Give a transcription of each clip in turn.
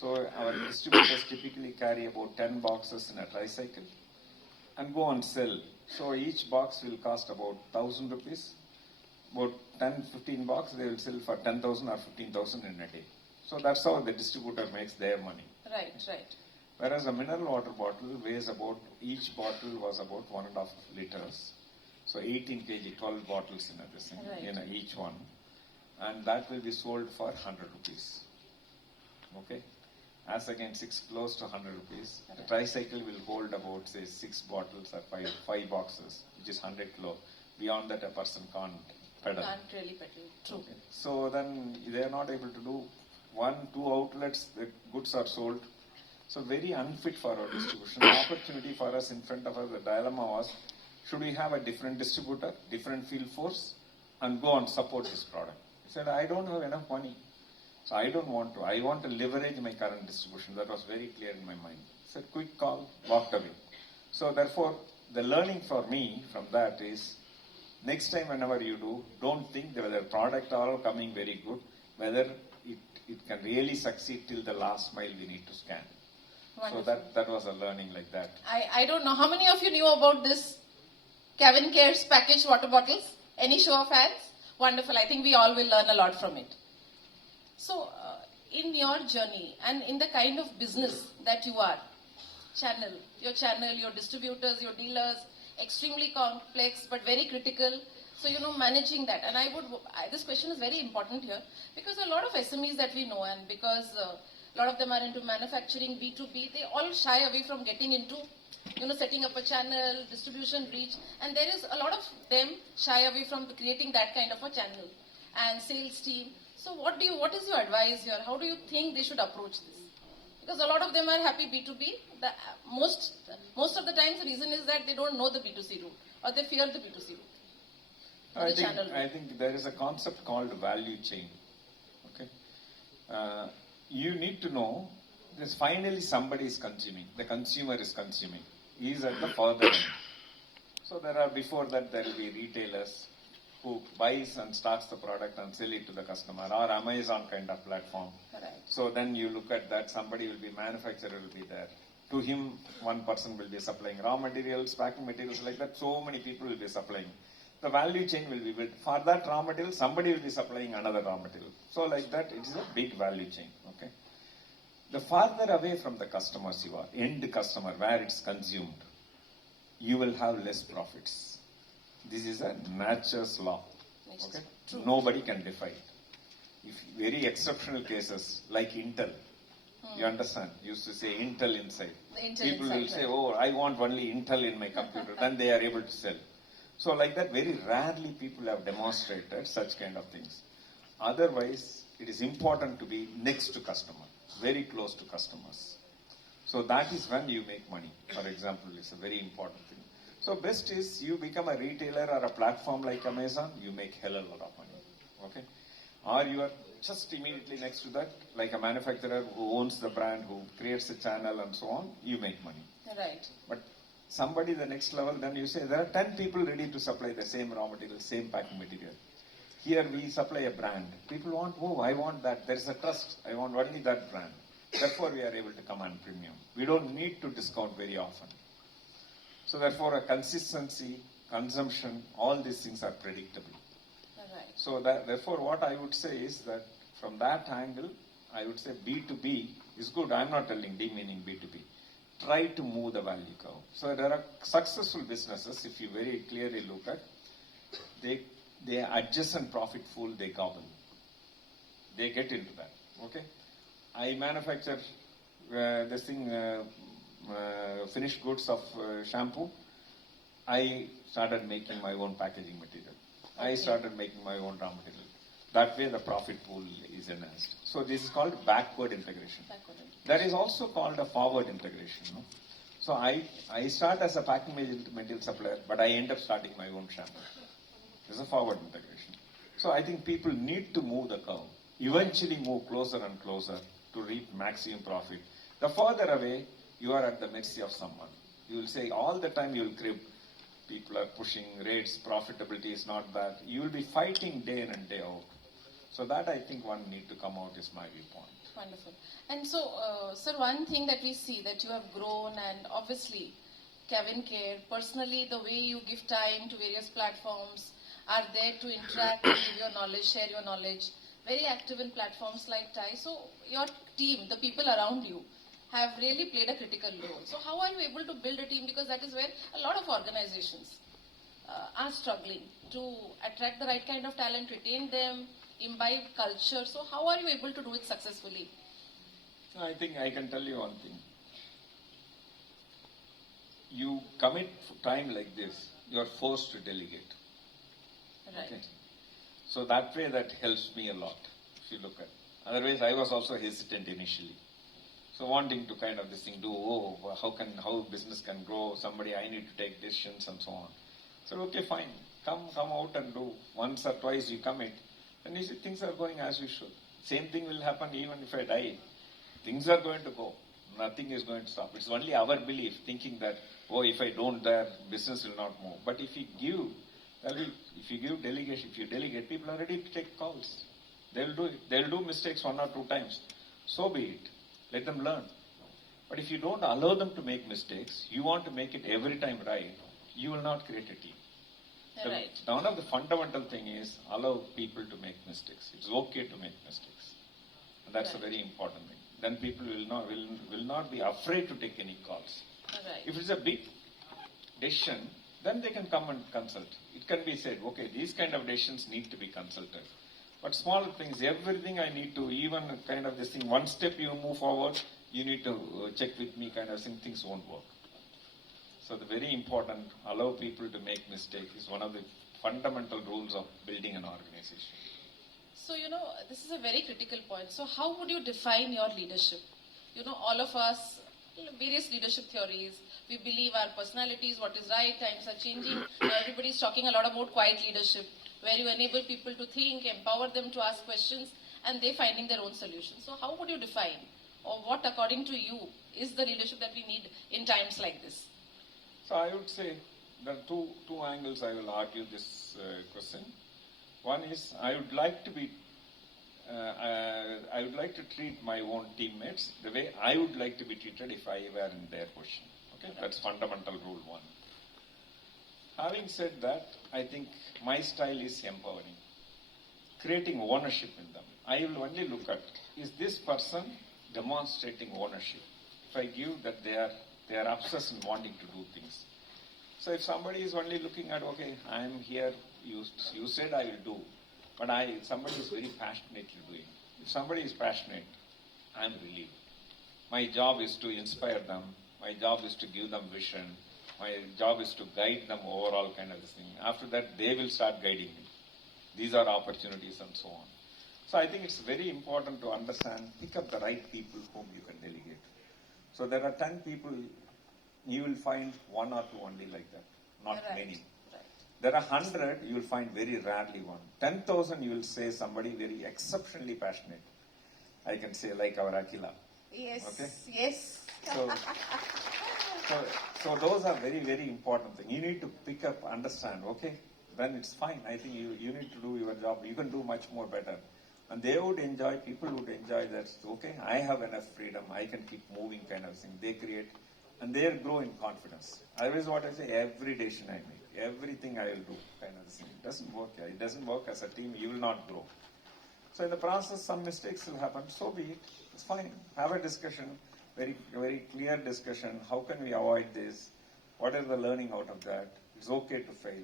So our distributors typically carry about 10 boxes in a tricycle and go and sell. So each box will cost about 1,000 rupees. About 10, 15 boxes they will sell for 10,000 or 15,000 in a day. So that's how the distributor makes their money. Right, right. Whereas a mineral water bottle weighs about, each bottle was about 1.5 liters. So 18 kg, 12 bottles in this thing, right. in each one. And that will be sold for 100 rupees. Okay? As against close to 100 rupees. Right. The tricycle will hold about, say, 6 bottles or 5 boxes, which is 100 kilo. Beyond that, a person can't pedal. Can't really pedal. True. Okay. So then they are not able to do 1, 2 outlets, the goods are sold. So very unfit for our distribution. The opportunity for us in front of us, the dilemma was, should we have a different distributor, different field force, and go and support this product? He said, I don't have enough money. So I don't want to. I want to leverage my current distribution. That was very clear in my mind. He said, quick call, walked away. So therefore, the learning for me from that is, next time whenever you do, don't think whether the product are all coming very good, whether it can really succeed till the last mile we need to scan. Wonderful. So that was a learning like that. I don't know. How many of you knew about this Kavin Cares packaged water bottles? Any show of hands? Wonderful. I think we all will learn a lot from it. So, in your journey and in the kind of business that you are, your channel, your distributors, your dealers, extremely complex but very critical. So, managing that. And this question is very important here because a lot of SMEs that we know, and because a lot of them are into manufacturing, B2B, they all shy away from getting into, setting up a channel, distribution reach. And there is a lot of them shy away from creating that kind of a channel and sales team. So what is your advice here? How do you think they should approach this? Because a lot of them are happy B2B. Most of the times the reason is that they don't know the B2C route or they fear the B2C route. I think there is a concept called value chain. Okay, you need to know that finally somebody is consuming. The consumer is consuming. He is at the further end. So before that there will be retailers who buys and stocks the product and sell it to the customer, or Amazon kind of platform. Correct. So then you look at that, somebody will be, manufacturer will be there. To him, one person will be supplying raw materials, packing materials, like that. So many people will be supplying. The value chain will be built. For that raw material, somebody will be supplying another raw material. So like that, it is a big value chain. Okay. The farther away from the customers you are, end customer, where it's consumed, you will have less profits. This is a nature's law. Okay? Nobody can defy it. If very exceptional cases like Intel, you understand, used to say Intel inside. People will say, oh, I want only Intel in my computer. Then they are able to sell. So like that, very rarely people have demonstrated such kind of things. Otherwise, it is important to be next to customer, very close to customers. So that is when you make money. For example, it's a very important thing. So best is you become a retailer or a platform like Amazon, you make hell of a lot of money. Okay? Or you are just immediately next to that, like a manufacturer who owns the brand, who creates a channel and so on, you make money. Right. But somebody the next level, then you say there are 10 people ready to supply the same raw material, same packing material. Here we supply a brand. People want, oh, I want that. There is a trust. I want only that brand. Therefore, we are able to command premium. We don't need to discount very often. So therefore, a consistency, consumption, all these things are predictable. Right. So therefore, what I would say is that from that angle, I would say B2B is good. I'm not telling D meaning B2B. Try to move the value curve. So there are successful businesses, if you very clearly look at, they adjacent profit pool, they gobble. They get into that. Okay? I manufacture this thing, finished goods of shampoo. I started making my own packaging material. I started making my own raw material. That way the profit pool is enhanced. So this is called backward integration. That is also called a forward integration. No? So I start as a packing material supplier, but I end up starting my own shampoo. This is a forward integration. So I think people need to move the curve. Eventually move closer and closer to reap maximum profit. The further away, you are at the mercy of someone. You will say all the time you will crib. People are pushing rates, profitability is not that. You will be fighting day in and day out. So that I think one need to come out is my viewpoint. Wonderful. And so, sir, one thing that we see that you have grown, and obviously, Kavin Care, personally, the way you give time to various platforms, are there to interact and give your knowledge, share your knowledge, very active in platforms like TIE. So, your team, the people around you, have really played a critical role. So, how are you able to build a team? Because that is where a lot of organizations are struggling to attract the right kind of talent, retain them, imbibe culture. So, how are you able to do it successfully? I think I can tell you one thing. You commit time like this, you are forced to delegate. Right. Okay. So that way that helps me a lot, if you look at. Otherwise I was also hesitant initially. So wanting to kind of this thing do, how business can grow, somebody I need to take decisions and so on. So okay, fine, come out and do. Once or twice you commit, and you see things are going as usual. Same thing will happen even if I die. Things are going to go. Nothing is going to stop. It's only our belief, thinking that, if I don't there, business will not move. But if you give delegation, if you delegate, people are ready to take calls. They'll do it. They'll do mistakes 1 or 2 times. So be it. Let them learn. But if you don't allow them to make mistakes, you want to make it every time right, you will not create a team. Right. One of the fundamental thing is allow people to make mistakes. It's okay to make mistakes. And that's a very important thing. Then people will not be afraid to take any calls. Right. If it's a big decision, then they can come and consult. It can be said, okay, these kind of decisions need to be consulted. But smaller things, everything I need to, even kind of this thing, one step you move forward, you need to check with me kind of thing, things won't work. So the very important, allow people to make mistakes is one of the fundamental rules of building an organization. So, this is a very critical point. So, how would you define your leadership? All of us, various leadership theories, we believe our personalities, what is right, times are changing. Now, everybody is talking a lot about quiet leadership, where you enable people to think, empower them to ask questions, and they finding their own solutions. So, how would you define, or what, according to you, is the leadership that we need in times like this? So, I would say there are two angles I will argue this question. One is I would like to treat my own teammates the way I would like to be treated if I were in their position. Okay, that's fundamental rule 1. Having said that, I think my style is empowering, creating ownership in them. I will only look at, is this person demonstrating ownership? If I give that they are obsessed in wanting to do things. So if somebody is only looking at, okay, I am here, you said I will do, but somebody is very passionately doing. If somebody is passionate, I am relieved. My job is to inspire them. My job is to give them vision. My job is to guide them overall kind of thing. After that, they will start guiding me. These are opportunities and so on. So I think it's very important to understand, pick up the right people whom you can delegate. So there are 10 people, you will find 1 or 2 only like that, not many. Right. There are 100, you will find very rarely one. 10,000, you will say somebody very exceptionally passionate. I can say like our Akila. Yes. Okay? Yes. So those are very, very important things. You need to pick up, understand, okay? Then it's fine. I think you need to do your job. You can do much more better. And they would enjoy, people would enjoy that. Okay, I have enough freedom. I can keep moving kind of thing. They create, and they'll grow in confidence. Otherwise, what I say, every decision I make, everything I will do kind of thing. It doesn't work. It doesn't work as a team. You will not grow. So in the process, some mistakes will happen. So be it. It's fine. Have a discussion, very, very clear discussion. How can we avoid this? What is the learning out of that? It's okay to fail.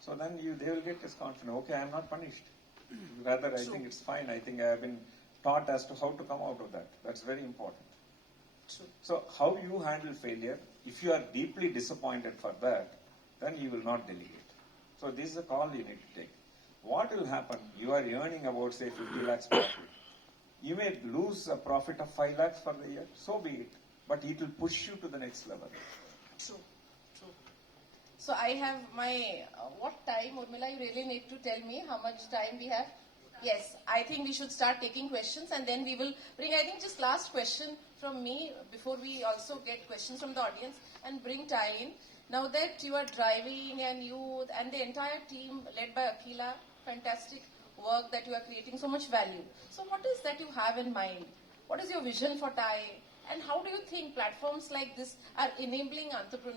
So then they will get this confidence. Okay, I am not punished. Rather, I think it's fine. I think I have been taught as to how to come out of that. That's very important. True. So how you handle failure, if you are deeply disappointed for that, then you will not delegate. So this is a call you need to take. What will happen? You are earning about, say, 50 lakhs profit. You may lose a profit of 5 lakhs for the year. So be it. But it will push you to the next level. True. So I have my, what time, Urmila, you really need to tell me how much time we have? Yes, I think we should start taking questions and then we will bring, I think just last question from me before we also get questions from the audience and bring Ty in. Now that you are driving and the entire team led by Akila, fantastic work that you are creating, so much value. So what is that you have in mind? What is your vision for TIE? And how do you think platforms like this are enabling entrepreneurs